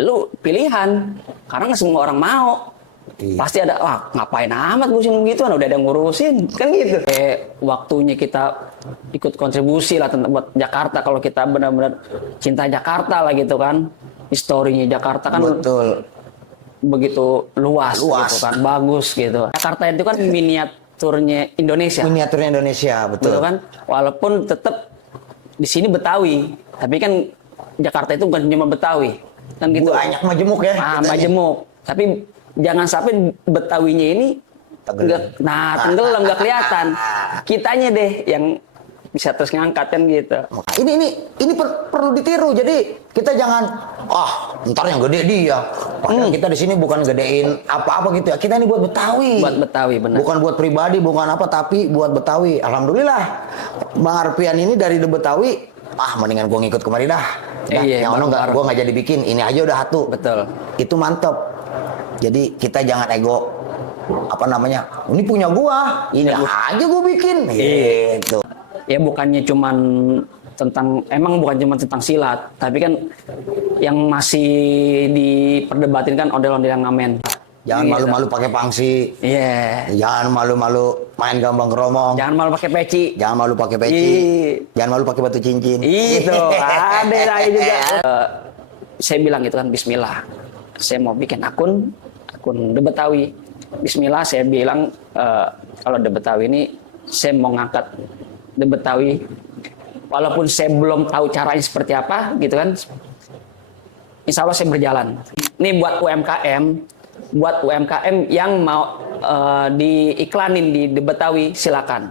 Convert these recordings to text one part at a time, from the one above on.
lu pilihan karena nggak semua orang mau. Iya. Pasti ada, wah ngapain amat ngurusin gitu, udah ada yang ngurusin kan gitu. Waktunya kita ikut kontribusi lah tentang buat Jakarta, kalau kita benar-benar cinta Jakarta lah gitu kan. Historinya Jakarta kan Betul. begitu luas gitu kan, bagus gitu. Jakarta itu kan miniaturnya Indonesia. Miniaturnya Indonesia, betul. Betul kan? Walaupun tetap di sini Betawi, tapi kan Jakarta itu bukan cuma Betawi. Kan gitu. Banyak majemuk ya. Majemuk. Tapi jangan sampai Betawinya ini tenggelam nggak kelihatan. Kitanya deh yang bisa terus ngangkat kan gitu. Ini perlu ditiru. Jadi kita jangan ntar yang gede dia. Padahal kita di sini bukan gedein apa-apa gitu ya. Kita ini buat Betawi. Buat Betawi benar. Bukan buat pribadi, bukan apa, tapi buat Betawi. Alhamdulillah. Bang Arpian ini dari The Betawi, mendingan gua ngikut kemari dah. Iya, yang ono gua nggak jadi bikin. Ini aja udah hatu. Betul. Itu mantep. Jadi kita jangan ego. Ini punya gua. Ini aja gua bikin. Gitu. Ya bukannya cuman emang bukan cuma tentang silat, tapi kan yang masih diperdebatin kan ondel-ondel yang ngamen. Jangan malu-malu pakai pangsi. Iya. Jangan malu-malu main gambang keromong. Jangan malu pakai peci. Jangan malu pakai peci. Jangan malu pakai batu cincin. Itu ada lagi juga. Saya bilang gitu kan, Bismillah. Saya mau bikin akun The Betawi. Bismillah, saya bilang kalau The Betawi ini saya mau ngangkat The Betawi, walaupun saya belum tahu caranya seperti apa gitu kan, insya Allah saya berjalan. Ini buat UMKM yang mau diiklanin di The Betawi, silakan.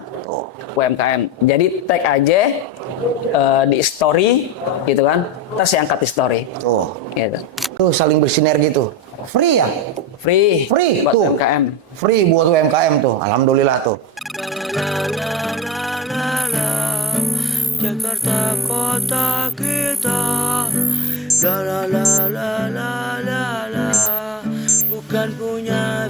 UMKM. Jadi tag aja di story gitu kan, terus saya angkat di story. Gitu. Tuh saling bersinergi tuh. Free ya? Free buat tuh. UMKM. Free buat UMKM tuh. Alhamdulillah tuh. Jakarta kota kita, bukan punya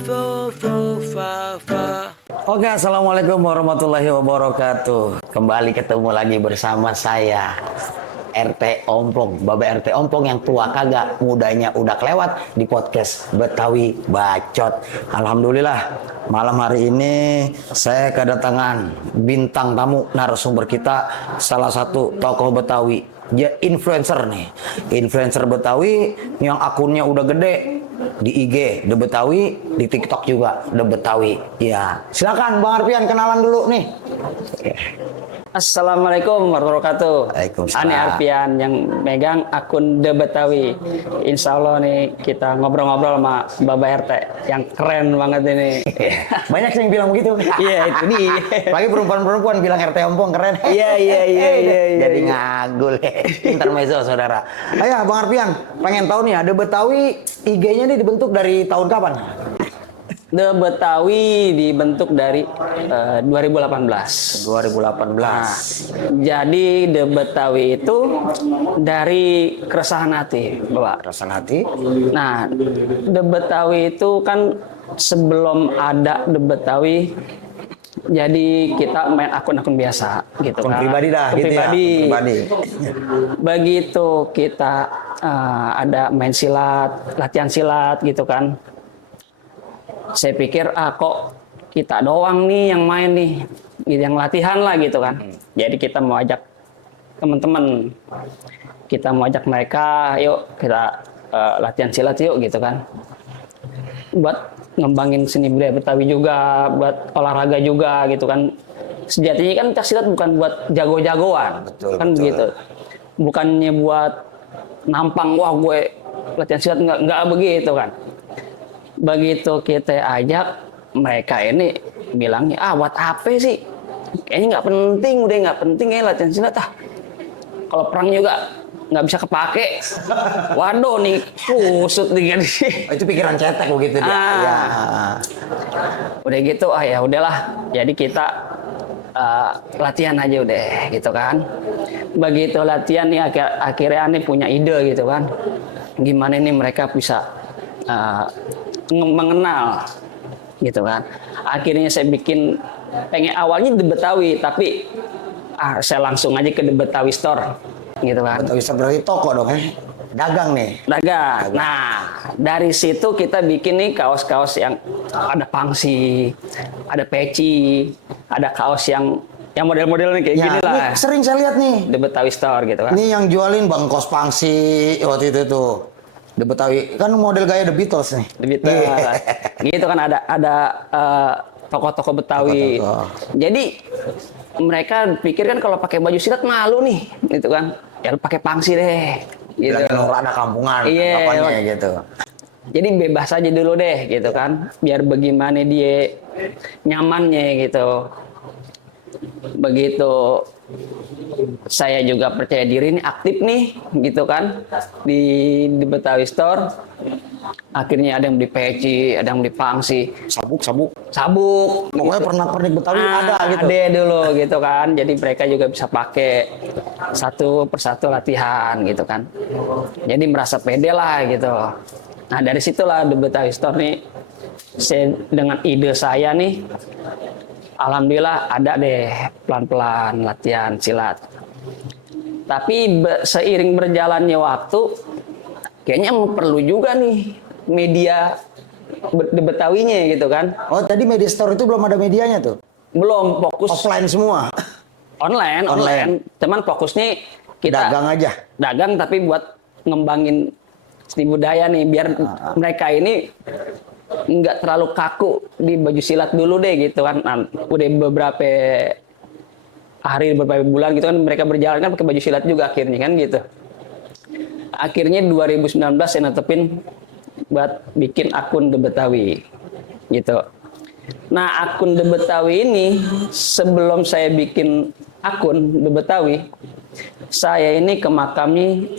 fa. Oke, assalamualaikum warahmatullahi wabarakatuh. Kembali ketemu lagi bersama saya, RT Ompong, Baba RT Ompong yang tua kagak, mudanya udah kelewat di podcast Betawi Bacot. Alhamdulillah, malam hari ini saya kedatangan bintang tamu narasumber kita, salah satu tokoh Betawi, influencer nih, influencer Betawi yang akunnya udah gede di IG The Betawi, di TikTok juga The Betawi. Ya, silakan Bang Arpian kenalan dulu nih. Assalamualaikum warahmatullahi wabarakatuh. Waalaikumsalam. Ani Arpian yang megang akun The Betawi. Insya Allah nih kita ngobrol-ngobrol sama Baba RT yang keren banget ini. Banyak yang bilang begitu. Iya itu nih. Lagi perempuan-perempuan bilang RT Ompong keren. Iya. Jadi ngagul. Intermezzo saudara. Ayo Bang Arpian, pengen tahu nih, ada Betawi IG-nya nih dibentuk dari tahun kapan? The Betawi dibentuk dari 2018. 2018. Jadi The Betawi itu dari keresahan hati, Bapak. Keresahan hati. Nah, The Betawi itu kan sebelum ada The Betawi, jadi kita main akun-akun biasa gitu Akun kan. pribadi dah gitu pribadi. ya. Pribadi. Begitu kita ada main silat, latihan silat gitu kan. Saya pikir kok kita doang nih yang main nih, yang latihan lah gitu kan. Jadi kita mau ajak teman-teman, kita mau ajak mereka, yuk kita latihan silat yuk gitu kan. Buat ngembangin seni budaya Betawi juga, buat olahraga juga gitu kan. Sejatinya kan pencak silat bukan buat jago-jagoan, kan betul. begitu. Bukannya buat nampang, wah gue latihan silat, nggak begitu kan. Begitu kita ajak, mereka ini bilangnya, buat apa sih? Kayaknya nggak penting, udah nggak penting ya latihan silat . Kalau perang juga nggak bisa kepake. Waduh nih, kusut nih kan. Itu pikiran cetek begitu dia. Ya. Udah gitu, ya udahlah. Jadi kita latihan aja udah, gitu kan. Begitu latihan nih, akhirnya nih punya ide gitu kan. Gimana nih mereka bisa mengenal gitu kan. Akhirnya saya bikin, awalnya The Betawi, tapi saya langsung aja ke The Betawi Store gitu kan. Betawi Store berarti toko dong ya? dagang nih. dagang. Nah, dari situ kita bikin nih kaos-kaos yang ada pangsi, ada peci, ada kaos yang model-model nih kayak gini ini lah. sering saya lihat nih. The Betawi Store gitu kan. Ini yang jualin Bang Kos Pangsi waktu itu tuh. The Betawi kan model gaya The Beatles nih. The Beatles. Gitu kan ada toko-toko Betawi. Toko-toko. Jadi mereka pikir kan kalau pakai baju silat malu nih, gitu kan. Ya lu pakai pangsi deh. Gitu. Bilangin orang ada kampungan, Iya. anggapannya gitu. Jadi bebas aja dulu deh, gitu kan. Biar bagaimana dia nyamannya gitu. Begitu saya juga percaya diri nih, aktif nih, gitu kan, di Betawi Store. Akhirnya ada yang beli peci, ada yang beli pangsi, Sabuk. sabuk. Pokoknya pernak-pernik Betawi ada gitu. Ada dulu gitu kan. Jadi mereka juga bisa pakai satu persatu latihan gitu kan. Jadi merasa pede lah gitu. Nah dari situlah The Betawi Store nih, dengan ide saya nih, alhamdulillah ada deh pelan-pelan latihan silat. Tapi seiring berjalannya waktu, kayaknya perlu juga nih media The Betawinya gitu kan. Oh, tadi media store itu belum ada medianya tuh. Belum fokus Offline semua. online. Cuman fokusnya kita Dagang aja. dagang tapi buat ngembangin seni budaya nih, biar mereka ini nggak terlalu kaku di baju silat dulu deh gitu kan. Nah, udah beberapa hari, beberapa bulan gitu kan mereka berjalan kan pakai baju silat juga akhirnya kan gitu. Akhirnya 2019 saya netepin buat bikin akun The Betawi gitu. Nah, akun The Betawi ini sebelum saya bikin akun The Betawi, saya ini ke makamnya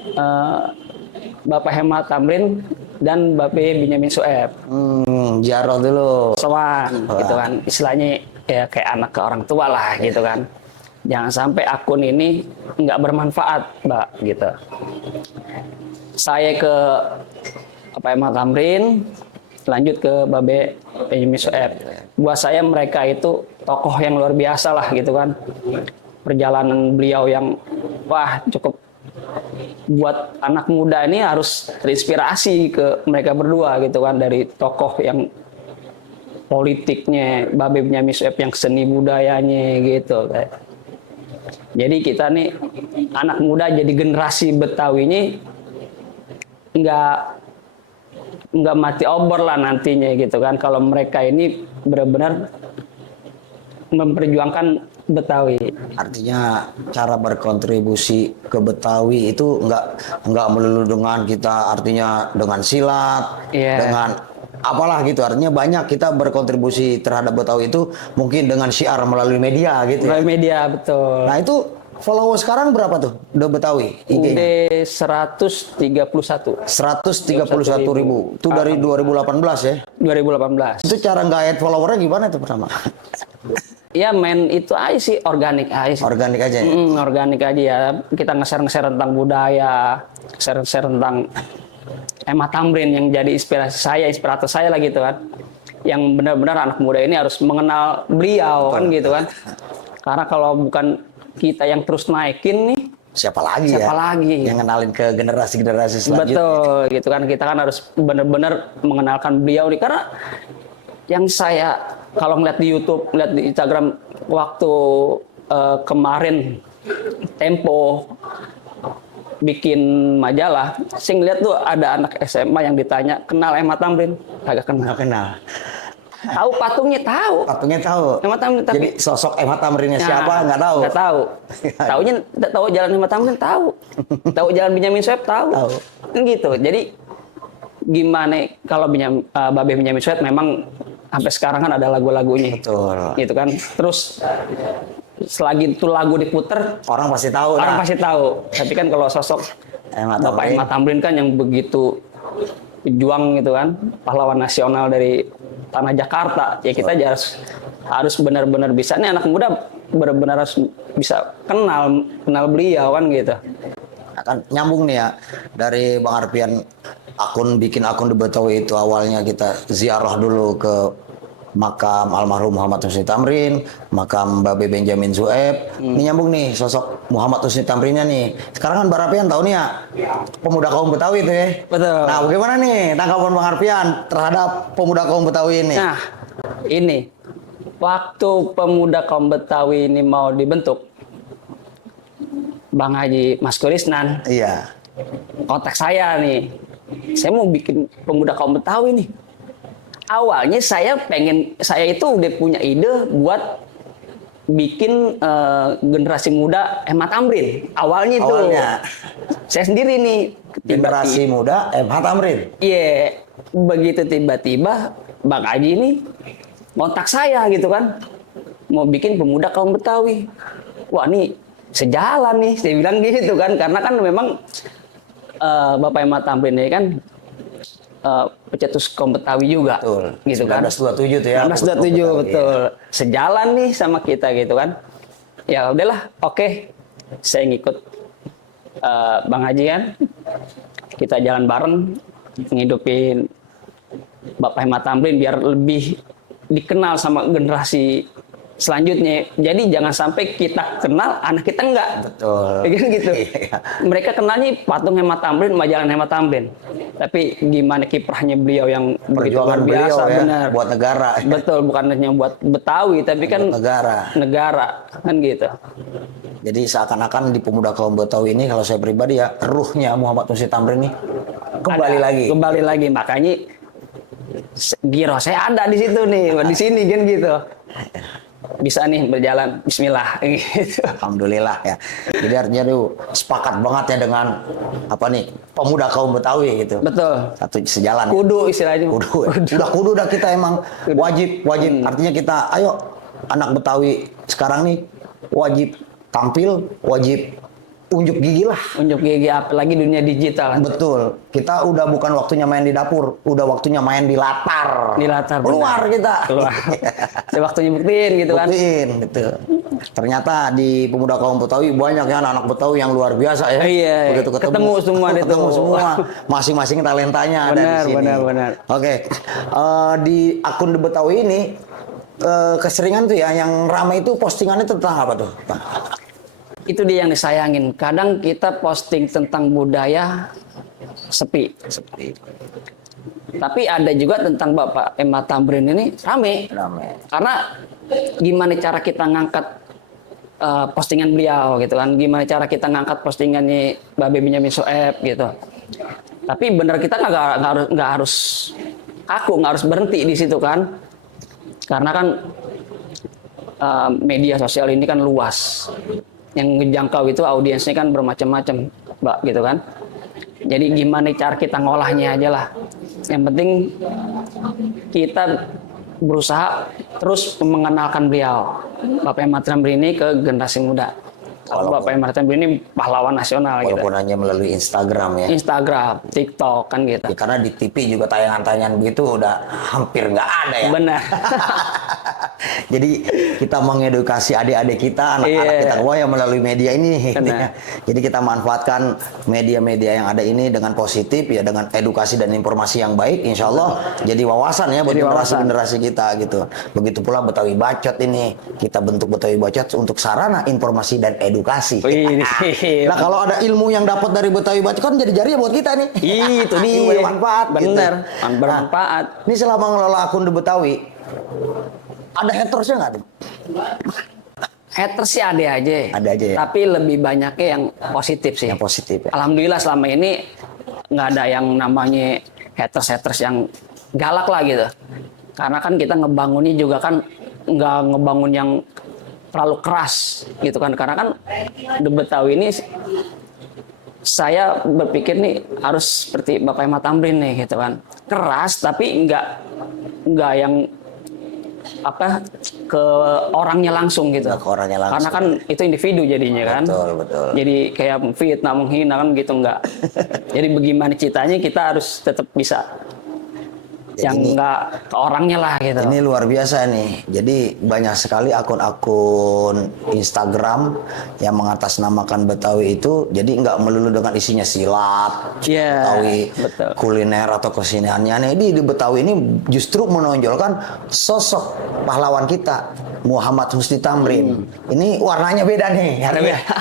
Bapak Hemat Tamrin dan Bapak Benyamin Sueb. Ziarah dulu. Soan gitu kan, istilahnya ya kayak anak ke orang tua lah gitu kan. Jangan sampai akun ini nggak bermanfaat, Mbak, gitu. Saya ke Bapak Hemat Tamrin, lanjut ke Babe Benyamin Sueb. Buat saya mereka itu tokoh yang luar biasa lah gitu kan. Perjalanan beliau yang wah cukup buat anak muda ini harus terinspirasi ke mereka berdua gitu kan, dari tokoh yang politiknya, Babe Benyamin Sueb yang seni budayanya gitu. Jadi kita nih anak muda jadi generasi Betawinya nggak mati obor lah nantinya gitu kan, kalau mereka ini benar-benar memperjuangkan Betawi. Artinya cara berkontribusi ke Betawi itu nggak melulu dengan kita, artinya dengan silat, dengan apalah gitu. Artinya banyak kita berkontribusi terhadap Betawi itu mungkin dengan syiar melalui media gitu. Melalui media, betul. Nah itu follower sekarang berapa tuh The Betawi? Udah 131. 131.000. Itu dari 2018 ya? 2018. Itu cara nggak followernya gimana tuh pertama? Ya main itu aja sih, organik aja sih. Organik aja ya? Organik aja ya. Kita nge-share tentang budaya, share tentang Hemat Tamrin yang jadi inspirator saya lah gitu kan. Yang benar-benar anak muda ini harus mengenal beliau. Betul. Kan gitu kan. Karena kalau bukan kita yang terus naikin nih, siapa lagi yang kenalin ke generasi-generasi selanjutnya. Betul, gitu kan. Kita kan harus benar-benar mengenalkan beliau nih, karena yang saya kalau ngeliat di YouTube, ngeliat di Instagram waktu kemarin Tempo bikin majalah, saya ngeliat tuh ada anak SMA yang ditanya, kenal Hemat Tamrin? Kagak kenal. Tahu patungnya tahu. Hemat Tamrin, tapi jadi sosok Hemat Tamrinnya siapa nggak tahu. Nggak tahu. Taunya tahu jalan Hemat Tamrin tahu. Tahu jalan Benyamin Sueb tahu. Kan gitu. Jadi gimana kalau Babe Benyamin Sueb memang sampai sekarang kan ada lagu-lagunya. Betul. Gitu kan. Terus selagi itu lagu diputer, orang pasti tahu. Pasti tahu. Tapi kan kalau sosok Bapak Hemat Tamrin kan yang begitu pejuang gitu kan, pahlawan nasional dari tanah Jakarta, ya kita harus benar-benar bisa, nih anak muda benar-benar harus bisa kenal beliau kan gitu. Akan nyambung nih ya dari Bang Arfian, bikin akun The Betawi itu awalnya kita ziarah dulu ke makam almarhum Muhammad Husni Tamrin, makam Babe Benjamin Sueb. Ini nyambung nih sosok Muhammad Husni Tamrinnya nih. Sekarang kan Bang Arfian tahu nih ya, pemuda kaum Betawi itu ya. Betul. Nah, bagaimana nih tanggapan Bang Arfian terhadap pemuda kaum Betawi ini? Nah, ini waktu pemuda kaum Betawi ini mau dibentuk, Bang Haji Mas Kurisnan Iya. kontak saya nih. Saya mau bikin pemuda kaum Betawi nih. Awalnya saya itu udah punya ide buat bikin generasi muda MH Tamrin. Awalnya itu. Saya sendiri nih. Generasi muda MH Tamrin. Iya. Begitu tiba-tiba Bang Haji ini kontak saya gitu kan. Mau bikin pemuda kaum Betawi. Wah, nih sejalan nih. Saya bilang gitu kan. Karena kan memang Bapak MH Tamrin ini kan pecetus kaum Betawi juga, Betul. gitu kan. 1927 tuh ya. 1927 betul. Sejalan nih sama kita gitu kan. Ya udahlah, oke. Saya ngikut Bang Haji kan. Kita jalan bareng ngidupin Bapak MH Tamrin biar lebih dikenal sama generasi selanjutnya. Jadi jangan sampai kita kenal, anak kita enggak. Betul. Ya kan gitu. Mereka kenalnya patung MH Tamrin, majalah MH Tamrin. Tapi gimana kiprahnya beliau yang begitu Perjuangan luar biasa, beliau ya, benar. buat negara. Betul, bukan hanya buat Betawi, tapi kan Buat negara. negara, kan gitu. Jadi seakan-akan di pemuda kaum Betawi ini kalau saya pribadi ya ruhnya Muhammad Husni Tamrin nih kembali lagi. Kembali lagi, makanya giro saya ada di situ nih, di sini kan gitu. Bisa nih berjalan, Bismillah gitu. Alhamdulillah ya. Jadi artinya tuh sepakat banget ya dengan apa nih pemuda kaum Betawi gitu. Betul. Satu sejalan. Kudu istilahnya. Kudu. Kudu udah kita emang wajib. Artinya kita ayo anak Betawi sekarang nih wajib tampil, wajib unjuk gigi lah. Unjuk gigi, apalagi dunia digital. Betul. Kita udah bukan waktunya main di dapur, udah waktunya main di latar. Di latar. Keluar benar. kita. Keluar. Udah waktunya buktiin gitu kan. Buktiin gitu. Ternyata di pemuda kaum Betawi banyak ya anak Betawi yang luar biasa ya. Iya. Begitu Ketemu semua deh tuh. ketemu semua. Masing-masing talentanya ada di sini. Benar. Oke. Di akun The Betawi ini keseringan tuh ya yang ramai itu postingannya tentang apa tuh, Pak? Itu dia yang disayangin. Kadang kita posting tentang budaya sepi. Tapi ada juga tentang Bapak MH Tamrin ini rame. Karena gimana cara kita ngangkat postingan beliau gitu kan. Gimana cara kita ngangkat postingannya Babe Benjamin Sueb gitu. Tapi bener kita nggak harus kaku, nggak harus berhenti di situ kan. Karena kan media sosial ini kan luas. Yang ngejangkau itu audiensnya kan bermacam-macam, Mbak, gitu kan. Jadi gimana cara kita ngolahnya aja lah. Yang penting kita berusaha terus mengenalkan beliau, Bapak MH Tamrin ini ke generasi muda. Kalau Bapak MH Tamrin ini pahlawan nasional gitu. Walaupun hanya melalui Instagram ya. Instagram, TikTok kan gitu. Ya, karena di TV juga tayangan-tayangan begitu udah hampir nggak ada ya. Benar. Jadi kita mengedukasi adik-adik kita, anak-anak kita semua yang melalui media ini. Benar. Jadi kita manfaatkan media-media yang ada ini dengan positif ya, dengan edukasi dan informasi yang baik, insya Allah jadi wawasan ya buat generasi-generasi kita gitu. Begitu pula Betawi Bacot ini, kita bentuk Betawi Bacot untuk sarana informasi dan edukasi. Nah kalau ada ilmu yang dapat dari Betawi Bacot kan jadi jariah buat kita nih. Itu dia. Ilmu yang bermanfaat. Bener, Gitu. bermanfaat. Ini selama ngelola akun The Betawi, ada hatersnya nggak tuh? Haters sih ada aja. Ada aja ya? Tapi lebih banyaknya yang positif sih. Yang positif ya? Alhamdulillah selama ini nggak ada yang namanya haters yang galak lah gitu. Karena kan kita ngebangunnya juga kan nggak ngebangun yang terlalu keras gitu kan. Karena kan The Betawi ini saya berpikir nih harus seperti Bapak MH Tamrin nih gitu kan. Keras tapi nggak yang apa ke orangnya langsung gitu. Nggak ke orangnya langsung. Karena kan itu individu jadinya kan. Betul. Jadi kayak fitnah, menghina kan gitu enggak. Jadi bagaimana ceritanya kita harus tetap bisa yang ini- nggak ke orangnya lah gitu. Ini luar biasa nih. Jadi banyak sekali akun-akun Instagram yang mengatasnamakan Betawi itu. Jadi nggak melulu dengan isinya silat, Iya, Betawi, betul. kuliner atau keseniannya. Ini di Betawi ini justru menonjolkan sosok pahlawan kita, Muhammad Husni Tamrin. Ini warnanya beda nih.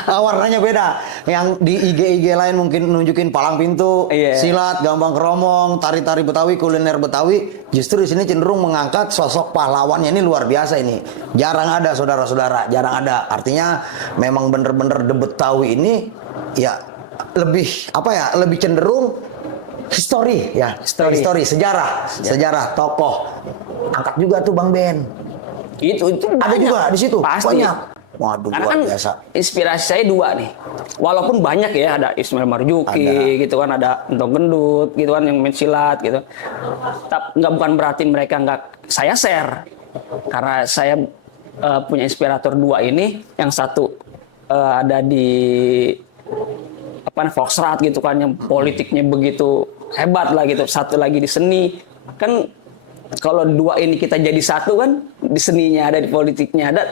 Warnanya beda. Yang di IG lain mungkin nunjukin palang pintu, Iya. silat, gambang keromong, tari-tari Betawi, kuliner Betawi. Justru di sini cenderung mengangkat sosok pahlawannya. Ini luar biasa ini. Jarang ada saudara-saudara, jarang ada. Artinya memang bener-bener The Betawi ini ya lebih apa ya? Lebih cenderung history ya, history, sejarah tokoh. Angkat juga tuh Bang Ben. Itu Ada banyak. juga di situ. Pasti. Banyak. Waduh, Karena luar kan biasa. inspirasi saya dua nih. Walaupun banyak ya, ada Ismail Marzuki gitu kan, ada Entong Gendut gitu kan yang main silat gitu. Tapi bukan berarti mereka nggak saya share. Karena saya punya inspirator dua ini, yang satu ada di Volksrat gitu kan, yang politiknya begitu hebat lah gitu. Satu lagi di seni. Kan kalau dua ini kita jadi satu kan, di seninya ada, di politiknya ada,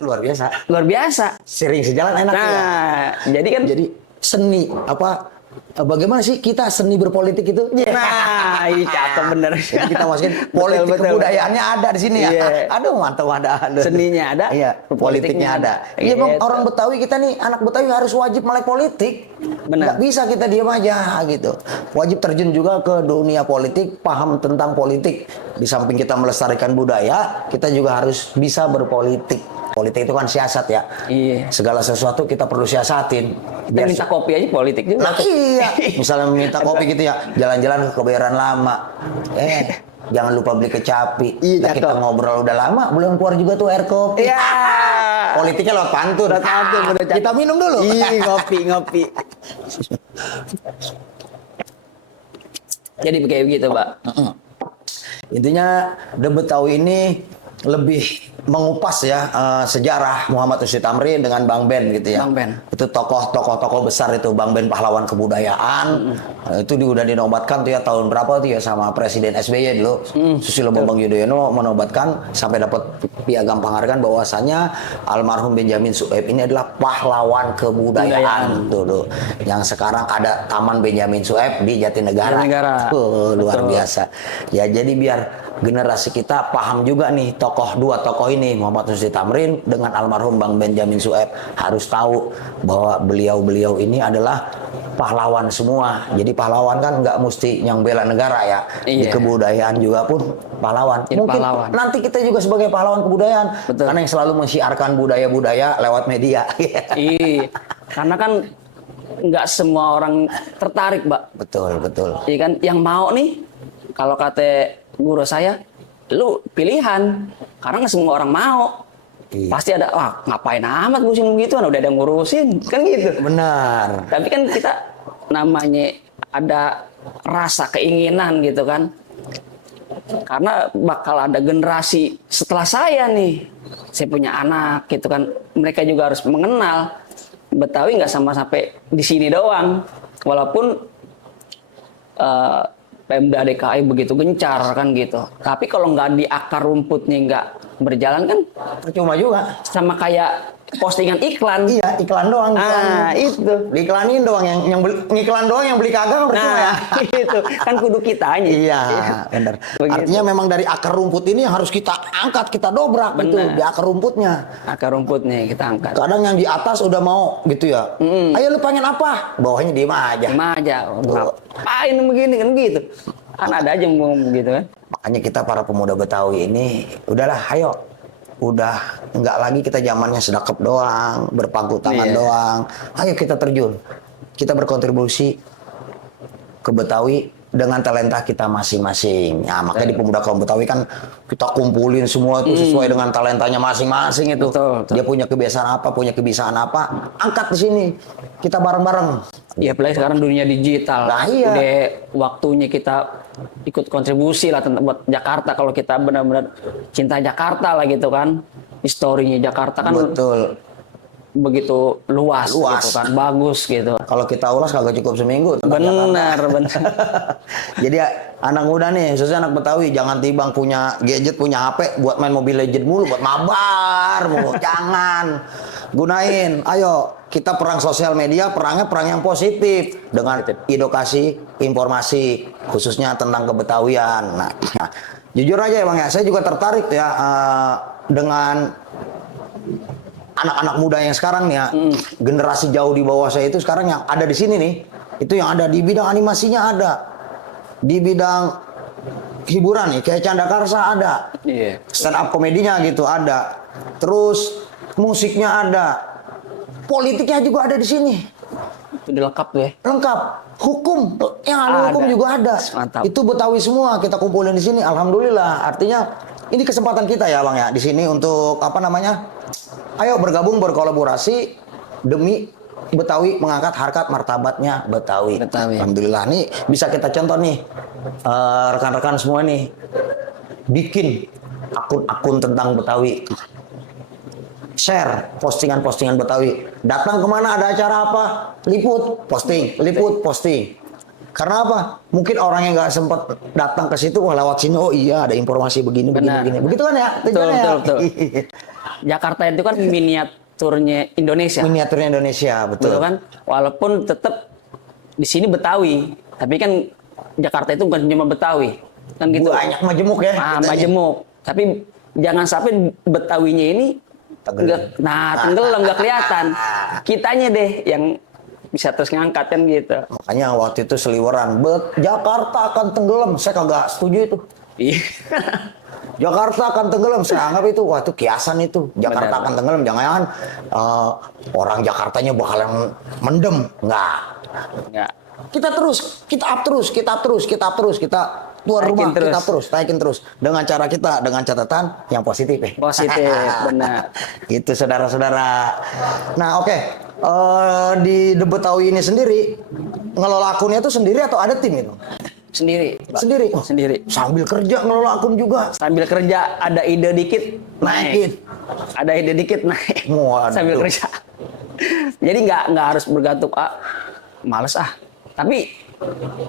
Luar biasa. luar biasa. Sering sejalan enak ya. Nah, jadi kan Jadi seni bagaimana sih kita seni berpolitik itu? nah, iya cakep bener. Jadi kita masukin politik Betul, betul. kebudayaannya ada di sini ya. Iya. Aduh mantap ada. Seninya ada, Iya, politiknya ada. Iya Bang, Gitu. orang Betawi kita nih, anak Betawi harus wajib melek politik. Benar. Nggak bisa kita diam aja gitu. Wajib terjun juga ke dunia politik, paham tentang politik. Di samping kita melestarikan budaya, kita juga harus bisa berpolitik. Politik itu kan siasat ya. Iya. Segala sesuatu kita perlu siasatin. Kita minta kopi aja politik juga. Nah iya, misalnya minta kopi gitu ya, jalan-jalan ke Kebayoran Lama. Jangan lupa beli kecapi. Iya, Nah, kita cakep. ngobrol udah lama, belum keluar juga tuh air kopi. Iya. Politiknya lewat pantun. Lewat pantun, bener, cakep. Kita minum dulu. Iya, ngopi. Jadi kayak begitu, Pak. Intinya The Betawi ini lebih mengupas ya sejarah Muhammad Husni Tamrin dengan Bang Ben gitu ya. Bang Ben. Itu tokoh besar itu, Bang Ben pahlawan kebudayaan. Itu udah dinobatkan tuh ya tahun berapa tuh ya sama Presiden SBY dulu. Susilo Bambang Yudhoyono menobatkan sampai dapat piagam penghargaan bahwasanya almarhum Benyamin Sueb ini adalah pahlawan kebudayaan tuh. Yang sekarang ada Taman Benyamin Sueb di Jatinegara. Jatinegara. Tuh, luar Betul. biasa. Ya jadi biar generasi kita paham juga nih dua tokoh ini, Muhammad Husni Tamrin dengan almarhum Bang Benyamin Sueb, harus tahu bahwa beliau ini adalah pahlawan semua. Jadi pahlawan kan nggak mesti yang bela negara ya. Di Iya. kebudayaan juga pun pahlawan. Jadi Mungkin pahlawan. nanti kita juga sebagai pahlawan kebudayaan. Betul. Karena yang selalu mensiarkan budaya-budaya lewat media. Iya. Karena kan nggak semua orang tertarik, Mbak. Betul. Iya kan, yang mau nih, kalau kata guru saya, lu pilihan. Karena nggak semua orang mau. Iya. Pasti ada, wah ngapain amat ngurusin begitu, udah ada yang ngurusin, kan gitu. Benar. Tapi kan kita namanya ada rasa keinginan gitu kan. Karena bakal ada generasi setelah saya nih. Saya punya anak gitu kan. Mereka juga harus mengenal Betawi nggak sama sampai di sini doang. Walaupun Pemda DKI begitu gencar kan gitu. Tapi kalau nggak di akar rumputnya nggak berjalan kan Percuma juga. sama kayak postingan iklan. Iya, iklan doang. Ah, itu. Diiklanin doang yang beli, ngiklan doang yang beli kagak percuma ya. Nah, itu kan kudu kitanya. Iya, benar. Begitu. Artinya memang dari akar rumput ini yang harus kita angkat, kita dobrak gitu Benar. di akar rumputnya. Akar rumputnya kita angkat. Kadang yang di atas udah mau gitu ya. Ayo lu pengen apa? Bawahnya diem aja. Gimana aja, ngapain begini kan gitu. Kan ada aja yang ngomong gitu kan. Makanya kita para pemuda Betawi ini udahlah, ayo. Udah nggak lagi kita zamannya sedekap doang, berpangku tangan Iya. doang. Ayo kita terjun. Kita berkontribusi ke Betawi dengan talenta kita masing-masing. Ya, makanya di Pemuda Kaum Betawi kan kita kumpulin semua itu sesuai dengan talentanya masing-masing itu. Betul. Dia punya kebiasaan apa, punya kebisaan apa, angkat di sini. Kita bareng-bareng. Ya apalagi sekarang dunia digital. Nah, iya. Udah waktunya kita ikut kontribusi lah tentang buat Jakarta. Kalau kita benar-benar cinta Jakarta lah gitu kan. Historinya Jakarta kan Betul. begitu luas Luas. gitu kan. Bagus gitu. Kalau kita ulas kagak cukup seminggu tentang Jakarta. Benar. Jadi ya, anak muda nih, khususnya anak Betawi, jangan tibang punya gadget, punya HP buat main Mobile Legend mulu, buat mabar mulu. Jangan. Gunain. Ayo, kita perang sosial media, perangnya perang yang positif dengan edukasi, informasi khususnya tentang kebetawian. Nah, jujur aja ya Bang ya, saya juga tertarik ya dengan anak-anak muda yang sekarang nih ya, generasi jauh di bawah saya itu sekarang yang ada di sini nih, itu yang ada di bidang animasinya ada. Di bidang hiburan nih, kayak Canda Karsa ada, stand up komedinya gitu ada, terus musiknya ada, politiknya juga ada di sini. Udah lengkap tuh ya. Lengkap, hukum yang ahli hukum juga ada. Mantap. Itu Betawi semua kita kumpulin di sini. Alhamdulillah. Artinya ini kesempatan kita ya Bang ya di sini untuk apa namanya? Ayo bergabung berkolaborasi demi Betawi mengangkat harkat martabatnya Betawi. Alhamdulillah nih bisa kita contoh nih rekan-rekan semua nih bikin akun-akun tentang Betawi, share postingan-postingan Betawi. Datang kemana ada acara apa, liput posting, liput posting. Karena apa? Mungkin orang yang nggak sempat datang ke situ, wah lewat sini, oh iya ada informasi begini, begini. Begitu kan ya? Betul. Jakarta itu kan miniaturnya Indonesia. Miniaturnya Indonesia, betul. Kan? Walaupun tetap di sini Betawi, tapi kan Jakarta itu bukan cuma Betawi, kan gitu. Banyak majemuk ya. Majemuk. Tapi jangan sampai Betawinya ini tenggelam nggak kelihatan. Kitanya deh yang bisa terus ngangkat kan gitu. Makanya waktu itu seliweran, Jakarta akan tenggelam. Saya kagak setuju itu. Jakarta akan tenggelam, saya anggap itu wah itu kiasan itu. Jakarta akan tenggelam, jangan orang Jakartanya bakalan mendem. Enggak. Kita terus, kita up terus, kita keluar rumah, kita terus, naikin terus dengan cara kita, dengan catatan yang positif ya. Positif, benar. Gitu saudara-saudara. Nah, oke. Di The Betawi ini sendiri ngelola akunnya itu sendiri atau ada tim itu? Sendiri. Sendiri. Sendiri. Sambil kerja ngelola akun juga. Sambil kerja ada ide dikit Naikin. Ada ide dikit naik. Waduh. Sambil kerja. Jadi nggak harus bergantung males Tapi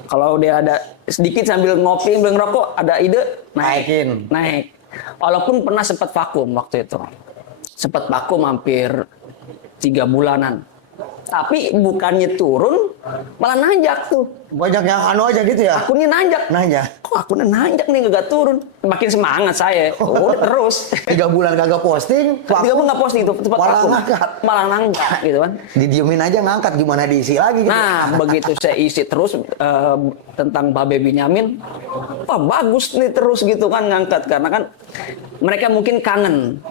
kalau dia ada sedikit sambil ngopi, sambil ngerokok, ada ide Naikin. Naik. Walaupun pernah sempat vakum waktu itu. Sempat vakum hampir 3 bulanan. Tapi bukannya turun, malah nanjak tuh. Banyak yang aja gitu ya? Akunnya nanjak. Kok akunnya nanjak nih, nggak turun? Makin semangat saya. Terus. 3 bulan kagak posting. 3 bulan nggak posting itu. Malah nanjak gitu kan. Didiemin aja ngangkat, gimana diisi lagi gitu. Nah, begitu saya isi terus tentang Babe Binyamin, wah bagus nih terus gitu kan ngangkat. Karena kan mereka mungkin kangen.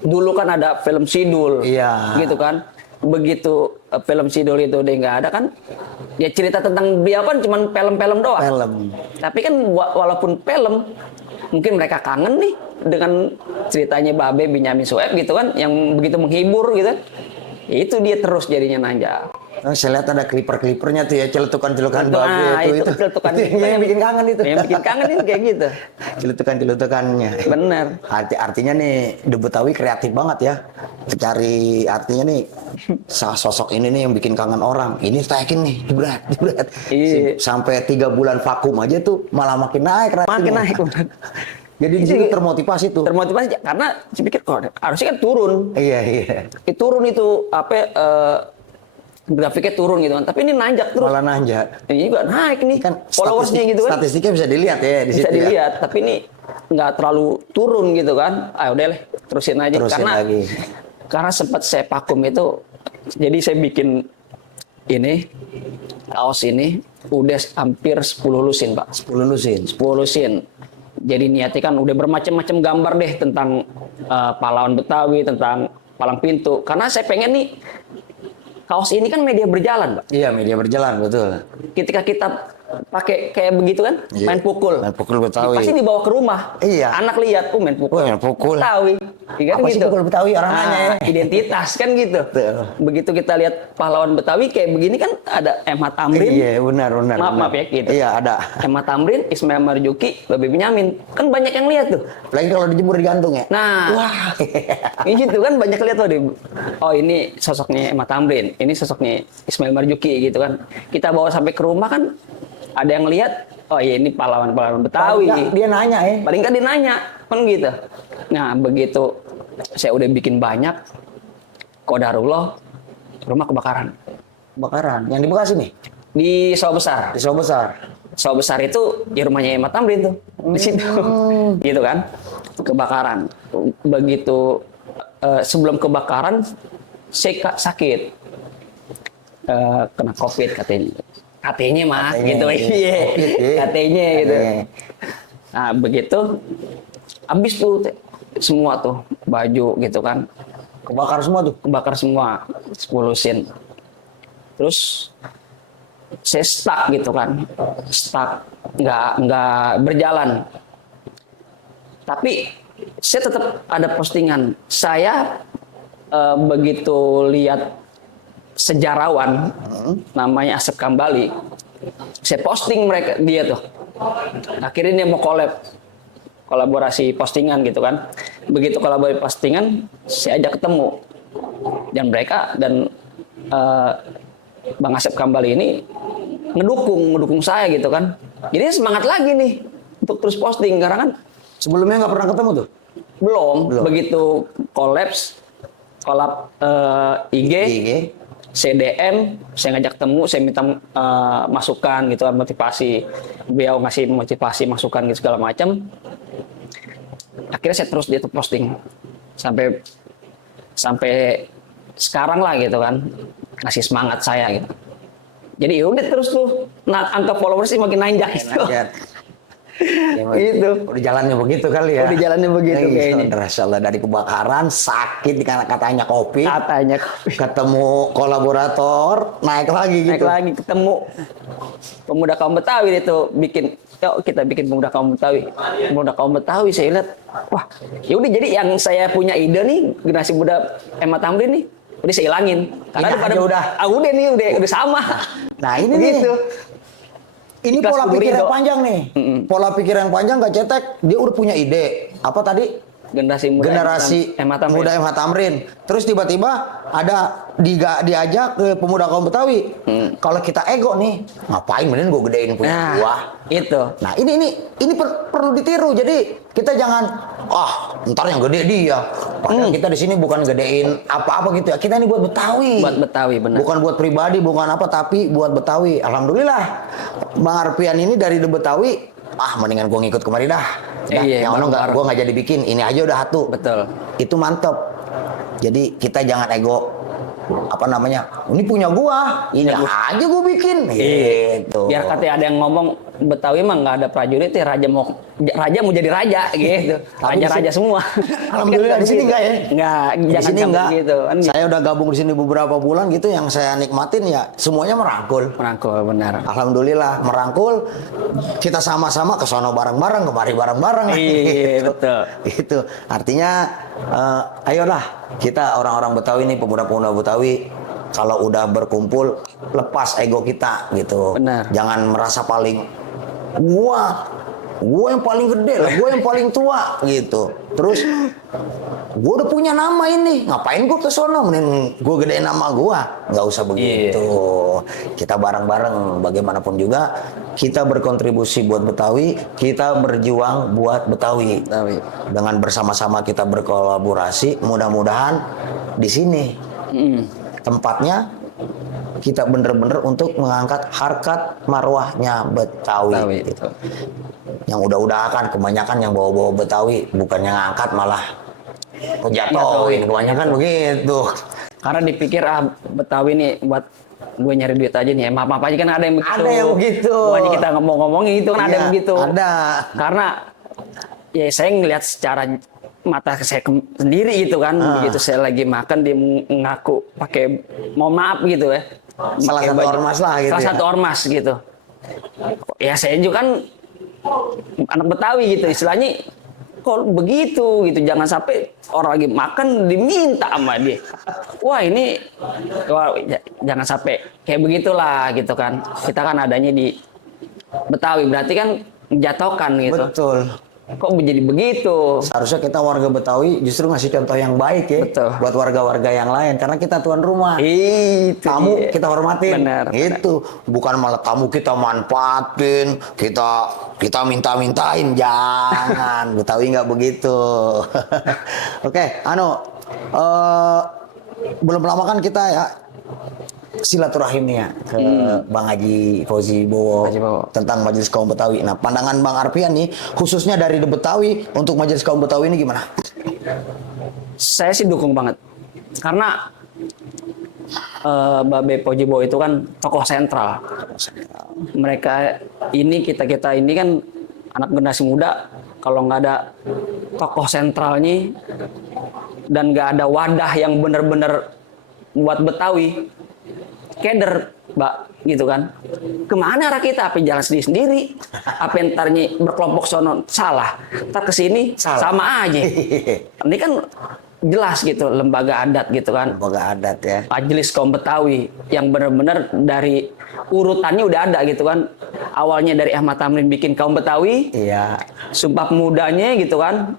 Dulu kan ada film Sidul. Iya. Gitu kan. Begitu film Sidul itu udah nggak ada kan, ya cerita tentang dia kan cuma film-film doang. Film. Tapi kan walaupun film, mungkin mereka kangen nih dengan ceritanya Babe Binyamin Sueb gitu kan, yang begitu menghibur gitu. Itu dia terus jadinya nanjak. Oh, saya lihat ada clipper-clippernya tuh ya, celutukan-celutukan Babe itu celutukan itu yang bikin kangen itu. Yang bikin kangen itu kayak gitu. Celutukan-celutukannya. Bener. Artinya nih The Betawi kreatif banget ya. Cari artinya nih sosok ini nih yang bikin kangen orang. Ini taikin nih, jebret. Iya. Sampai 3 bulan vakum aja tuh malah makin naik ratingnya. Makin naik. Jadi di situ termotivasi tuh. Termotivasi karena saya pikir kok harusnya kan turun. Iya. Turun itu grafiknya turun gitu kan, tapi ini nanjak terus. Malah nanjak. Ini juga naik nih kan followersnya gitu kan. Statistiknya bisa dilihat ya di situ. Bisa dilihat, tapi ini nggak terlalu turun gitu kan. Udah lah, terusin aja. Karena sempat saya vakum itu, jadi saya bikin ini kaos ini udah hampir 10 lusin Pak. 10 lusin. 10 lusin. Jadi niatnya kan udah bermacam-macam gambar deh tentang pahlawan Betawi, tentang palang pintu. Karena saya pengen nih, kaos ini kan media berjalan, Pak. Iya, media berjalan, betul. Ketika kita pakai kayak begitu kan, main pukul. Main pukul Betawi. Pasti dibawa ke rumah. Iya. Anak lihat, main pukul. Main pukul. Betawi. Kan Apa gitu. sih pukul Betawi orang nanya ya? Identitas kan gitu. Betul. Begitu kita lihat pahlawan Betawi kayak begini kan ada M.H. Tamrin. Iya, benar. Maaf ya gitu. Iya, ada. M.H. Tamrin, Ismail Marzuki, Babe Binyamin. Kan banyak yang lihat tuh. Lagi kalau dijemur digantung ya. Nah, wah. Ini gitu kan banyak lihat tuh. Oh, ini sosoknya M.H. Tamrin, ini sosoknya Ismail Marzuki gitu kan. Kita bawa sampai ke rumah kan ada yang lihat oh iya ini pahlawan-pahlawan Paling Betawi. nggak dia nanya Paling nggak dia nanya, kan gitu. Nah begitu saya udah bikin banyak, qadarullah rumah kebakaran. Kebakaran. Yang di Bekasi nih? Di Sawah Besar. Di Sawah Besar. Sawah Besar itu di rumahnya Emat Tamrin tuh, di situ, gitu kan, kebakaran. Begitu sebelum kebakaran, saya sakit, kena COVID katanya mas, gitu, iya, katanya gitu. Nah begitu, habis tuh semua tuh baju gitu kan, Kebakar semua tuh? kebakar semua, 10 sin. Terus saya stuck gitu kan, nggak berjalan. Tapi saya tetap ada postingan. Saya begitu lihat sejarawan namanya Asep Kambali, saya posting dia tuh. Akhirnya dia mau kolaborasi postingan gitu kan. Begitu kolaborasi postingan, saya ajak ketemu. Dan mereka Bang Asep Kambali ini ngedukung saya gitu kan. Jadi semangat lagi nih untuk terus posting karena kan Sebelumnya nggak pernah ketemu tuh? belum. Belum. Begitu kolab IG, CDM, saya ngajak temu, saya minta masukan gitu kan, motivasi. Beliau ngasih motivasi, masukan gitu segala macam. Akhirnya saya terus dia tuh posting sampai sekarang lah gitu kan, ngasih semangat saya gitu. Jadi udah terus tuh, angka followers sih makin nanjak gitu. Gitu. Udah jalannya begitu kali ya. Udah jalannya begitu kayaknya. Masya Allah, dari kebakaran sakit karena katanya COVID. Katanya Ketemu kolaborator, naik lagi gitu. naik lagi ketemu pemuda kaum Betawi itu bikin, yuk kita bikin pemuda kaum Betawi. Pemuda kaum Betawi saya lihat, wah, ya udah jadi yang saya punya ide nih generasi muda Emat Tamrin nih, udah saya hilangin. Karena Ini aja udah. udah nih udah sama. Nah ini Begitu. nih. Ini Ikhlas pola pikir yang ridho. panjang nih. Pola pikir yang panjang gak cetek. Dia udah punya ide. Apa tadi? Generasi muda Emat Tamrin. muda Emat Tamrin. Terus tiba-tiba ada diajak ke pemuda kaum Betawi. Kalau kita ego nih, ngapain mending gue gedein punya Nah, gua. itu. Nah ini perlu ditiru. Jadi kita jangan ntar yang gede dia. Padahal kita di sini bukan gedein apa-apa gitu ya. Kita ini buat Betawi. Buat Betawi benar. Bukan buat pribadi, bukan apa, tapi buat Betawi. Alhamdulillah, Bang Arfian ini dari The Betawi. Mendingan gue ngikut kemari dah. Iya, yang ono bareng-bareng. gue nggak jadi bikin. Ini aja udah satu. Betul. Itu mantep. Jadi kita jangan ego. Apa namanya? Ini punya gua. Ini aja gue bikin. Gitu. Biar katanya ada yang ngomong Betawi mah nggak ada prajurit ya, raja mau jadi raja gitu. Tapi Raja-raja semua. Alhamdulillah di sini enggak ya? Enggak, Di jangan sini sampai enggak. gitu. Kan Saya udah gabung di sini beberapa bulan gitu, yang saya nikmatin ya semuanya merangkul. merangkul benar. Alhamdulillah merangkul, kita sama-sama ke sono bareng-bareng, kemari bareng-bareng. Iya, betul. Itu artinya ayolah kita orang-orang Betawi nih, pemuda-pemuda Betawi, kalau udah berkumpul lepas ego kita gitu. Benar. Jangan merasa paling gua yang paling gede lah, gua yang paling tua gitu. Terus gua udah punya nama ini, ngapain gua ke sono, mending gua gedein nama gua. Nggak usah begitu. Kita bareng-bareng, bagaimanapun juga kita berkontribusi buat Betawi, kita berjuang buat Betawi. Dengan bersama-sama kita berkolaborasi, mudah-mudahan di sini tempatnya kita bener-bener untuk mengangkat harkat marwahnya Betawi. Gitu. Yang udah-udah kan kebanyakan yang bawa-bawa Betawi, bukannya ngangkat malah ngejatoin, kebanyakan begitu. Karena dipikir Betawi nih buat gue nyari duit aja nih, maaf aja kan ada yang begitu. Ada yang begitu. Bukannya kita ngomong-ngomongin itu kan ada yang begitu. Ada. Karena ya saya ngelihat secara mata saya sendiri gitu kan, begitu saya lagi makan dia ngaku pakai mohon maaf gitu ya. Salah satu ormas lah gitu. Salah satu ormas gitu. Ya saya juga kan anak Betawi gitu, istilahnya kok begitu gitu, jangan sampai orang lagi makan diminta sama dia. Jangan sampai kayak begitulah gitu kan. Kita kan adanya di Betawi, berarti kan menjatuhkan gitu. Betul. kok menjadi begitu? Seharusnya kita warga Betawi justru ngasih contoh yang baik ya. Betul. Buat warga-warga yang lain. Karena kita tuan rumah. Itu Tamu dia. kita hormatin. Benar, Itu. Bukan malah tamu kita manfaatin. Kita minta-mintain. Jangan. Betawi nggak begitu. Oke, belum lama kan kita ya silaturahim nih ya ke Bang Haji Fauzi Bowo Haji Bowo. tentang Majelis Kaum Betawi. Nah, pandangan Bang Arfian nih khususnya dari The Betawi untuk Majelis Kaum Betawi ini gimana? Saya sih dukung banget. Karena Babe Fauzi Bowo itu kan tokoh sentral. Mereka ini, kita ini kan anak generasi muda, kalau nggak ada tokoh sentralnya dan nggak ada wadah yang benar-benar buat Betawi, keder, Mbak, gitu kan. Kemana arah kita? Apa jalan sendiri-sendiri? Apa entarnya berkelompok sono? Salah. Ntar kesini sama aja. Ini kan jelas gitu, lembaga adat gitu kan. Lembaga adat ya. Majelis Kaum Betawi yang benar-benar dari urutannya udah ada gitu kan. Awalnya dari Ahmad Tamrin bikin Kaum Betawi, Iya. Sumpah Pemudanya gitu kan.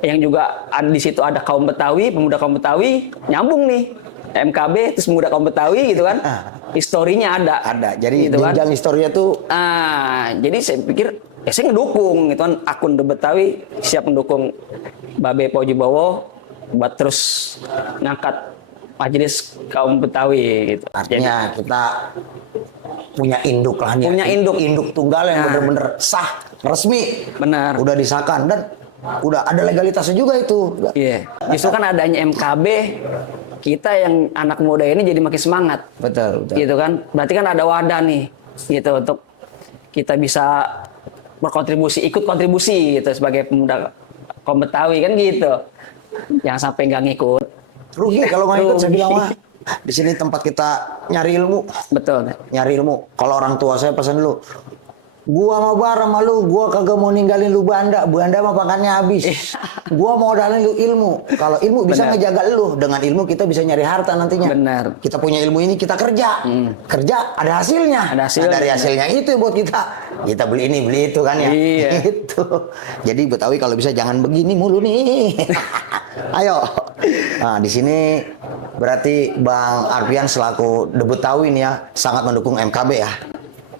Yang juga di situ ada Kaum Betawi, pemuda Kaum Betawi, nyambung nih. MKB terus Pemuda Kaum Betawi gitu kan. Historinya ada. Ada. Jadi gitu kan. jenjang historinya tuh Jadi saya pikir saya ngedukung gitu kan, akun The Betawi siap mendukung Babe Fauzi Bowo buat terus ngangkat Majelis Kaum Betawi gitu. artinya kita punya induk lah nih. Punya induk. Tunggal yang Nah. bener-bener sah, resmi. Benar. Udah disahkan dan udah ada legalitasnya juga itu. Iya. Justru kan adanya MKB, kita yang anak muda ini jadi makin semangat. Betul. Gitu kan. Berarti kan ada wadah nih gitu untuk kita bisa berkontribusi, ikut kontribusi gitu sebagai pemuda Kaum Betawi kan gitu. Jangan sampai nggak ngikut. Rugi kalau nggak ikut, saya Rugi. bilang mah. Di sini tempat kita nyari ilmu. Betul. Nyari ilmu. Kalau orang tua saya pesan dulu, gua mau bareng sama lu, gua kagak mau ninggalin lu Banda mah makannya habis. Gua mau modalin lu ilmu. Kalau ilmu bisa Benar. ngejaga lu, dengan ilmu kita bisa nyari harta nantinya. Benar. Kita punya ilmu ini, kita kerja. Kerja ada hasilnya. Ada hasilnya. Nah, dari hasilnya itu yang buat kita beli ini, beli itu kan ya. Iya. Itu. Jadi Betawi kalau bisa jangan begini mulu nih. Ayo. Nah, di sini berarti Bang Arfian selaku The Betawi nih ya sangat mendukung MKB ya.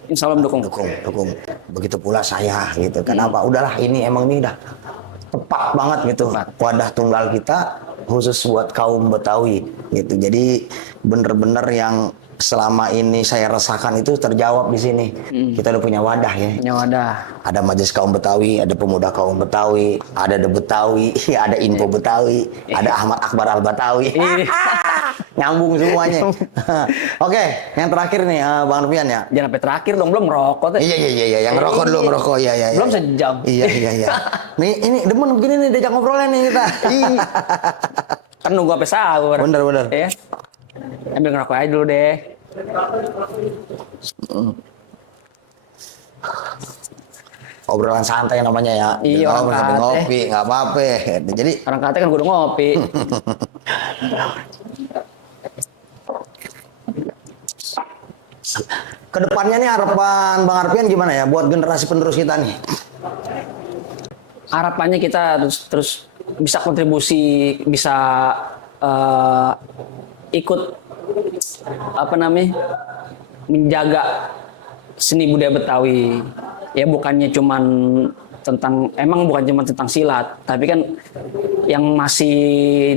Insya Allah mendukung. Dukung. Begitu pula saya gitu. Kenapa? Udahlah ini emang ini udah tepat banget gitu. Wadah tunggal kita khusus buat kaum Betawi gitu. Jadi bener-bener yang selama ini saya rasakan itu terjawab di sini. Kita udah punya wadah ya. Punya wadah. Ada Majelis Kaum Betawi, ada Pemuda Kaum Betawi, ada The Betawi, ada Info Betawi, ada Ahmad Akbar Al Betawi. Nyambung semuanya. Oke, yang terakhir nih Bang Arfian ya. Jangan sampai terakhir dong, belum merokok. Iya, yang ngerokok dulu, ngerokok. Iya. Belum sejam. Iya. Nih, ini demen begini nih diajak ngobrolnya nih kita. Kan nunggu sampai sahur. Bener. Ya. Ambil ngerokok aja dulu deh. Obrolan santai namanya ya. Iya, orang Ngobrol sambil kate. ngopi, nggak apa-apa. Jadi Orang kata kan gue udah ngopi. kedepannya nih harapan Bang Arfian gimana ya buat generasi penerus kita nih? Harapannya kita terus bisa kontribusi, bisa ikut menjaga seni budaya Betawi. Ya bukannya cuman bukan cuma tentang silat, tapi kan yang masih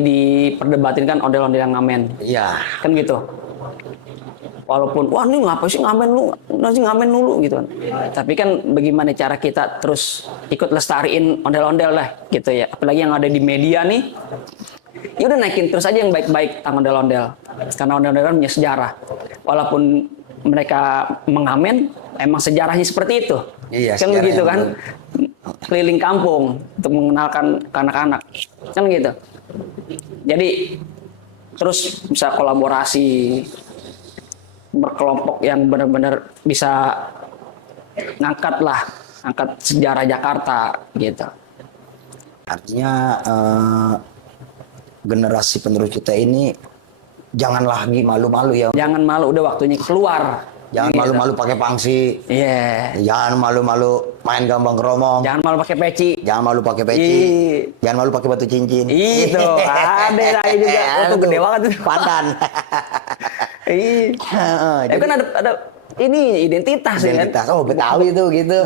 diperdebatin kan ondel-ondel yang ngamen. Iya. Kan gitu. Walaupun wah ini ngapa sih ngamen lu, nanti ngamen dulu gitu kan. Tapi kan bagaimana cara kita terus ikut lestariin ondel-ondel lah gitu ya. Apalagi yang ada di media nih. Ya udah naikin terus aja yang baik-baik tentang ondel-ondel. Karena ondel-ondel kan punya sejarah. Walaupun mereka mengamen, emang sejarahnya seperti itu. Iya, Kan begitu sejarahnya kan. Keliling kampung untuk mengenalkan ke anak-anak. Kan gitu. Jadi terus bisa kolaborasi berkelompok yang benar-benar bisa angkat sejarah Jakarta gitu. Artinya generasi penerus kita ini jangan lagi malu-malu ya. Jangan malu, udah waktunya keluar Jangan Gitu. malu-malu pakai pangsi. Iya. Jangan malu-malu main gambang keromong. Jangan malu pakai peci. Jangan malu pakai peci. Iya. Jangan malu pakai batu cincin. Itu ada lagi juga. Itu gede banget tuh. Pandan. Iya. Kan ada ini identitas ya kan. Identitas. Oh, Betawi tuh gitu.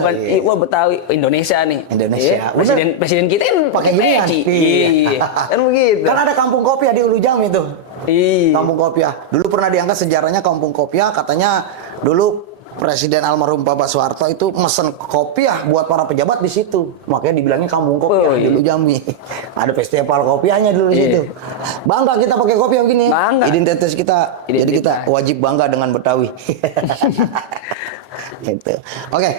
Wah Betawi Indonesia nih. Indonesia. Iya, presiden kita kan Pakai ginian. peci. Iya. Iya. Kan begitu. Kan ada kampung kopiah di Ulu Jami tuh. Iya. Kampung kopiah. Dulu pernah diangkat sejarahnya kampung kopiah, katanya dulu Presiden almarhum Bapak Soeharto itu mesen kopiah buat para pejabat di situ. Makanya dibilangnya kampung kopiah di Ulu Jami. Ada festival kopiahnya dulu di situ. Bangga kita pakai kopiah begini. Bangga. Identitas kita. Jadi kita wajib bangga dengan Betawi. Gitu. Oke,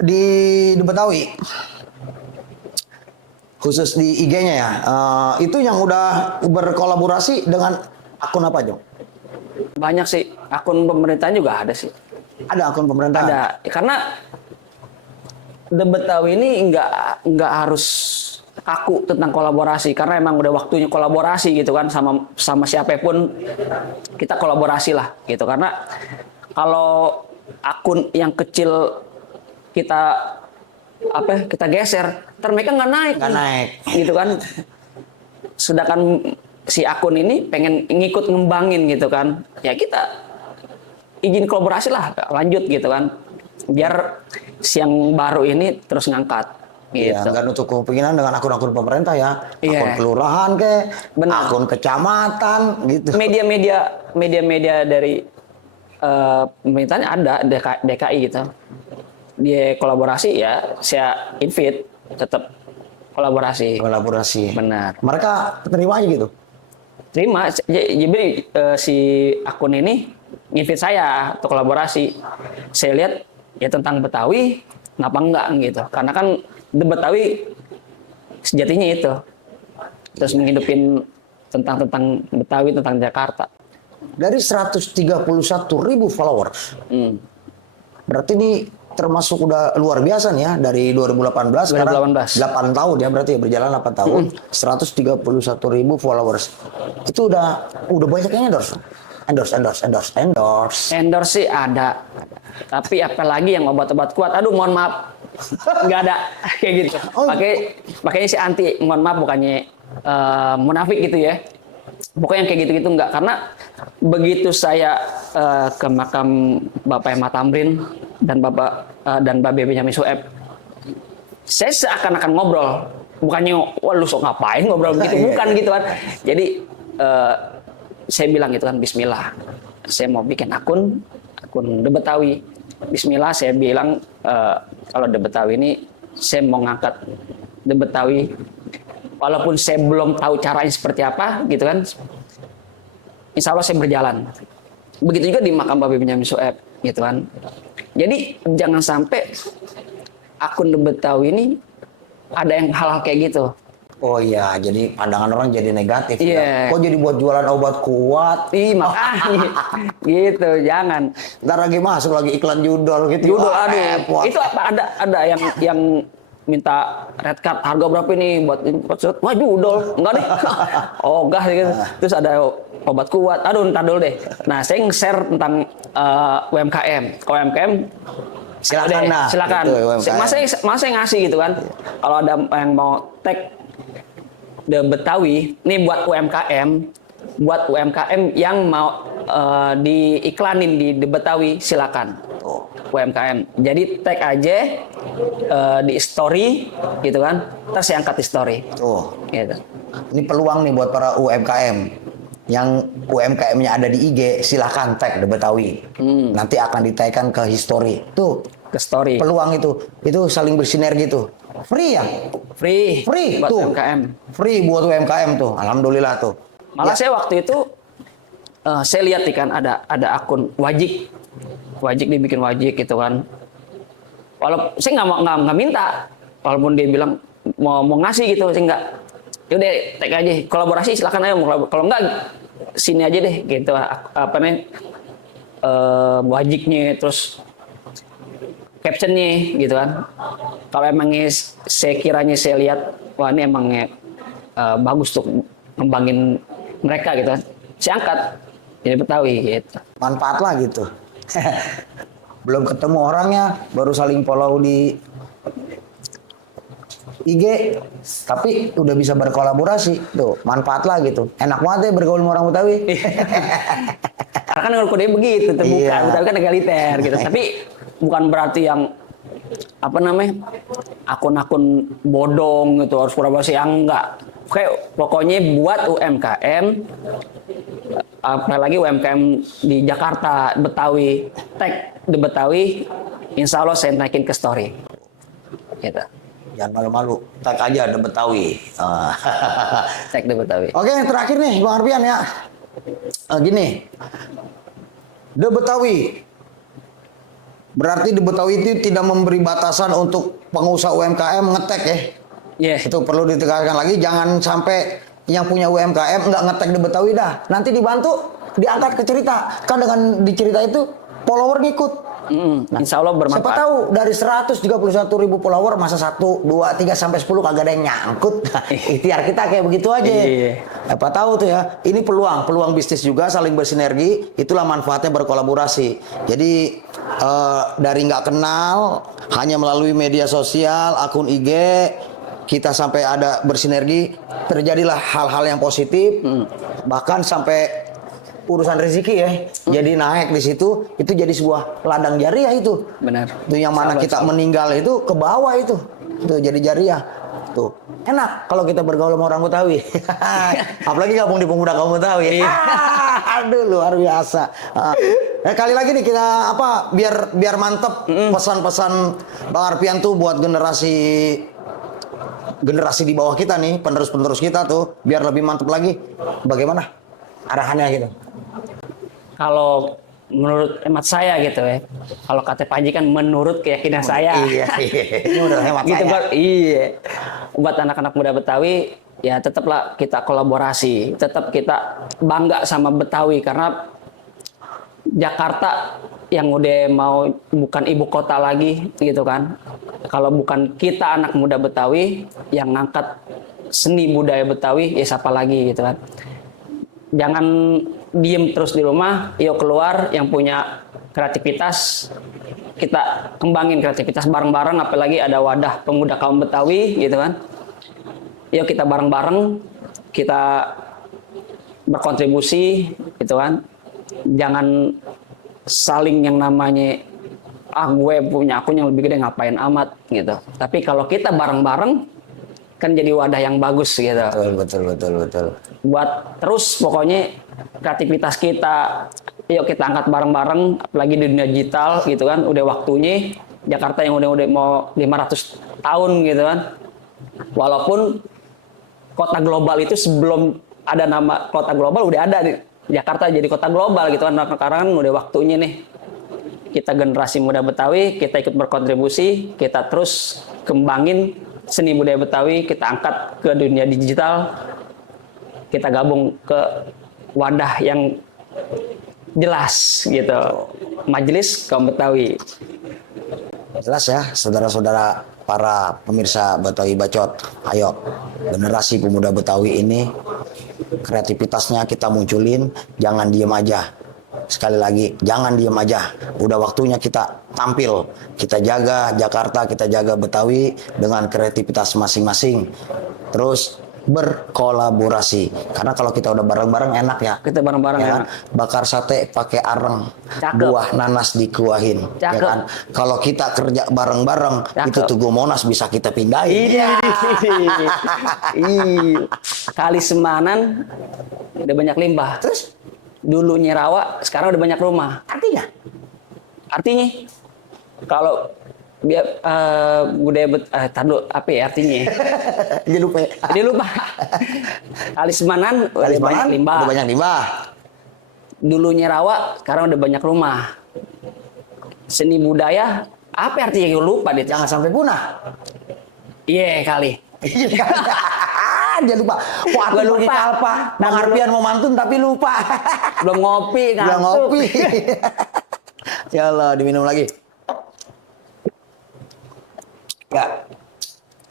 di Betawi khusus di IG-nya ya, itu yang udah berkolaborasi dengan akun apa, Jong? Banyak sih, akun pemerintahan juga ada sih. Ada akun pemerintah. Ada, karena The Betawi ini nggak harus kaku tentang kolaborasi, karena emang udah waktunya kolaborasi gitu kan, sama siapapun kita kolaborasi lah gitu. Karena kalau akun yang kecil kita geser, ntar mereka nggak naik, gitu kan. Sedangkan si akun ini pengen ngikut ngembangin gitu kan, ya kita izin kolaborasi lah, lanjut gitu kan, biar si yang baru ini terus ngangkat gitu. Iya, nggak nutup kemungkinan dengan akun-akun pemerintah ya, Iya. akun kelurahan ke, Benar. akun kecamatan gitu. Media dari pemerintahnya ada DKI gitu, dia kolaborasi ya, saya invite tetap kolaborasi. Benar. Mereka terima aja gitu. Terima, jadi si akun ini invite saya untuk kolaborasi. Saya lihat ya tentang Betawi, kenapa enggak gitu? Karena kan The Betawi sejatinya itu, terus menghidupin tentang Betawi, tentang Jakarta. Dari 131.000 followers, berarti ini termasuk udah luar biasa nih ya, dari 2018 sekarang 8 tahun ya, berarti ya, berjalan 8 tahun, 131.000 followers. Itu udah banyak yang endorse. Endorse sih ada, tapi apalagi yang obat-obat kuat, aduh mohon maaf, nggak ada kayak gitu. Makanya si anti, mohon maaf bukannya munafik gitu ya. Pokoknya yang kayak gitu-gitu enggak, karena begitu saya ke makam Bapak Hemat Tamrin dan Mbak Benyamin Sueb, saya seakan-akan ngobrol, bukannya wah lu sok ngapain ngobrol begitu, bukan gitu kan. Jadi saya bilang gitu kan, Bismillah, saya mau bikin akun The Betawi. Bismillah, saya bilang kalau The Betawi ini saya mau ngangkat The Betawi. Walaupun saya belum tahu caranya seperti apa, gitu kan. Insya Allah saya berjalan. Begitu juga di makam Bapak Benyamin Sueb, gitu kan. Jadi jangan sampai akun The Betawi ini ada yang hal-hal kayak gitu. Oh iya, jadi pandangan orang jadi negatif. Iya. Ya. Kok jadi buat jualan obat kuat? Ih, makanya gitu, jangan. Ntar lagi masuk lagi iklan judol gitu. Judul, Wah, aduh, repot. itu ada yang minta red card, harga berapa ini buat surat? Wah, judol, enggak deh. Oh, enggak gitu. Terus ada obat kuat. Aduh, ntar dulu deh. Nah, saya nge-share tentang UMKM. Kalau UMKM Silakan dah. silakan. Gitu, UMKM. Masa ngasih gitu kan. Kalau ada yang mau tag The Betawi, ini buat UMKM yang mau diiklanin di The Betawi, silakan. UMKM. Jadi tag aja di story gitu kan. Terus saya angkat di story. Tuh. Gitu. Ini peluang nih buat para UMKM. Yang UMKM-nya ada di IG, silakan tag The Betawi. Nanti akan ditagkan ke history. Tuh, Ke story. peluang itu saling bersinergi tuh. Free ya? Free buat tuh. UMKM. Free buat UMKM tuh. Alhamdulillah tuh. Malah saya waktu itu saya lihat nih kan ada akun Wajik dibikin Wajik gitu kan. Walaupun saya nggak minta, walaupun dia bilang mau ngasih gitu, saya nggak. Yaudah tag aja, kolaborasi silakan ayo. Kalau nggak sini aja deh gitu. Apa nih Wajiknya, terus captionnya gitu kan. Kalau emangnya sekiranya saya lihat, wah ini emangnya bagus tuh ngembangin mereka gitu kan, saya angkat jadi Betawi gitu. Manfaat lah gitu. Belum ketemu orangnya, baru saling follow di IG, tapi udah bisa berkolaborasi tuh, manfaat lah gitu. Enak banget ya bergaul sama orang Betawi. Karena kan kalau kode begitu terbuka, Iya. Betawi kan egaliter gitu. Tapi bukan berarti yang apa namanya akun-akun bodong gitu harus kolaborasi, yang enggak. Kayak pokoknya buat UMKM, apalagi UMKM di Jakarta Betawi, tag di Betawi, insya Allah saya naikin ke story. Gitu. Jangan malu-malu, tag aja ada Betawi. Tag di Betawi. Oke, terakhir nih Bang Arfian ya. Gini, The Betawi. Berarti The Betawi itu tidak memberi batasan untuk pengusaha UMKM ngetek ya. Iya. Itu perlu ditekankan lagi, jangan sampai yang punya UMKM nggak ngetek The Betawi dah. Nanti dibantu, diangkat ke cerita. Kan dengan di cerita itu follower ngikut. Insya Allah bermanfaat. Siapa tahu dari 131.000 follower masa 1, 2, 3 sampai 10 kagak ada yang nyangkut. Ikhtiar kita kayak begitu aja. Iya. Siapa tahu tuh ya. Ini peluang bisnis juga, saling bersinergi. Itulah manfaatnya berkolaborasi. Jadi dari nggak kenal, hanya melalui media sosial, akun IG, kita sampai ada bersinergi, terjadilah hal-hal yang positif. Bahkan sampai urusan rezeki ya, jadi naik di situ, itu jadi sebuah ladang jariah itu. Benar. Itu yang mana kita meninggal itu ke bawah itu jadi jariah. Tuh enak kalau kita bergaul sama orang Betawi. Apalagi gabung di pemuda kaum Betawi. Aduh luar biasa. Kali lagi nih kita biar mantep pesan-pesan Bang Arfian tuh buat generasi di bawah kita nih, penerus kita tuh, biar lebih mantep lagi. Bagaimana arahannya gitu? Kalau menurut hemat saya gitu ya, kalau kata Pak Haji kan menurut keyakinan saya. Iya. Ini udah hemat Gitu saya. Bang. Iya. Buat anak-anak muda Betawi, ya tetaplah kita kolaborasi, tetap kita bangga sama Betawi, karena Jakarta yang udah mau bukan ibu kota lagi gitu kan. Kalau bukan kita anak muda Betawi yang ngangkat seni budaya Betawi, ya siapa lagi gitu kan. Jangan diem terus di rumah, yuk keluar, yang punya kreativitas kita kembangin kreativitas bareng-bareng, apalagi ada wadah pemuda kaum Betawi gitu kan. Yuk kita bareng-bareng, kita berkontribusi gitu kan. Jangan saling yang namanya gue punya akun yang lebih gede ngapain amat gitu. Tapi kalau kita bareng-bareng kan jadi wadah yang bagus gitu. Betul. Buat terus pokoknya kreativitas kita, yuk kita angkat bareng-bareng, apalagi di dunia digital gitu kan. Udah waktunya Jakarta yang udah mau 500 tahun gitu kan. Walaupun kota global itu sebelum ada nama kota global udah ada nih. Jakarta jadi kota global gitu kan. Sekarang udah waktunya nih kita generasi muda Betawi, kita ikut berkontribusi, kita terus kembangin seni budaya Betawi, kita angkat ke dunia digital, kita gabung ke wadah yang jelas gitu, Majelis Kaum Betawi. Jelas ya, saudara-saudara para pemirsa Betawi Bacot. Ayo, generasi pemuda Betawi ini kreativitasnya kita munculin, jangan diem aja. Sekali lagi, jangan diem aja. Udah waktunya kita tampil, kita jaga Jakarta, kita jaga Betawi dengan kreativitas masing-masing. Terus berkolaborasi. Karena kalau kita udah bareng-bareng enak ya. Kita bareng-bareng Ya kan? enak. Bakar sate pakai areng, Cakep. buah nanas dikuahin. Ya Cakep. kan? Kalau kita kerja bareng-bareng, Cakep. itu Tugu Monas bisa kita pindahin. Iya. Kali Semanan udah banyak limbah. Terus Dulunya rawa, sekarang udah banyak rumah. artinya Artinya kalau dia budaya apa ya artinya? dia lupa. Dia lupa. Kali Semanan udah banyak limbah. Udah banyak limbah. Dulunya rawa, sekarang udah banyak rumah. Seni budaya apa artinya? Gue lupa deh. Jangan sampai punah. Iya kali. Dia lupa. Wah, Gua aku lupa. lupa. Apa? Bang Arfian mau mantun tapi lupa. Belum ngopi, Udah ngantuk. ngopi. Ya Allah, diminum lagi. Ya.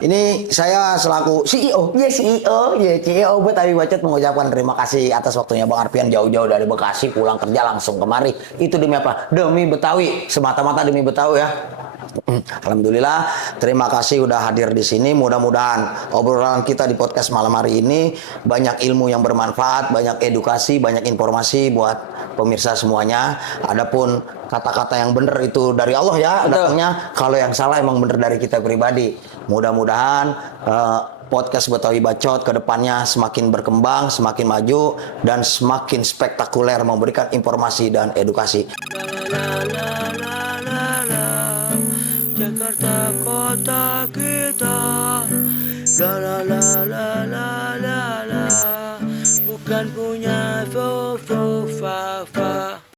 Ini saya selaku CEO, CEO Betawi Bacot mengucapkan terima kasih atas waktunya Bang Arfian jauh-jauh dari Bekasi pulang kerja langsung kemari. Itu demi apa? Demi Betawi, semata-mata demi Betawi ya. Alhamdulillah, terima kasih udah hadir di sini. Mudah-mudahan obrolan kita di podcast malam hari ini banyak ilmu yang bermanfaat, banyak edukasi, banyak informasi buat pemirsa semuanya. Adapun kata-kata yang benar itu dari Allah ya datangnya. Kalau yang salah emang benar dari kita pribadi. Mudah-mudahan podcast Betawi Bacot ke depannya semakin berkembang, semakin maju, dan semakin spektakuler memberikan informasi dan edukasi. La la la la la, Jakarta kota kita. La la la la la la.